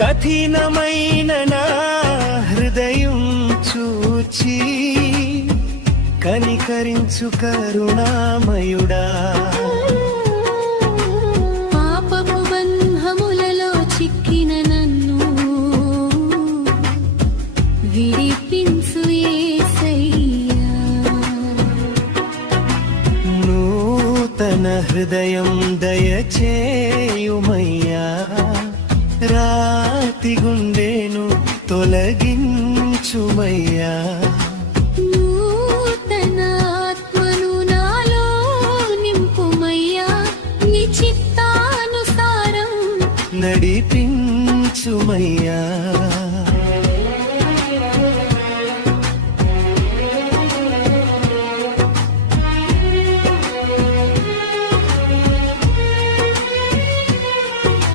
కఠినమైన నా హృదయం చూచి కనికరించు కరుణామయుడా. పాపపు బంధములలో చిక్కిన నన్ను విడిపించు యేసయ్యా. నూతన హృదయం దయచేయుమయ్యా. రాతి గుండెను తొలగించుమయ్యా. నూతన ఆత్మను నాలో నింపుమయ్యా. నీ చిత్తానుసారం నడిపించుమయ్యా.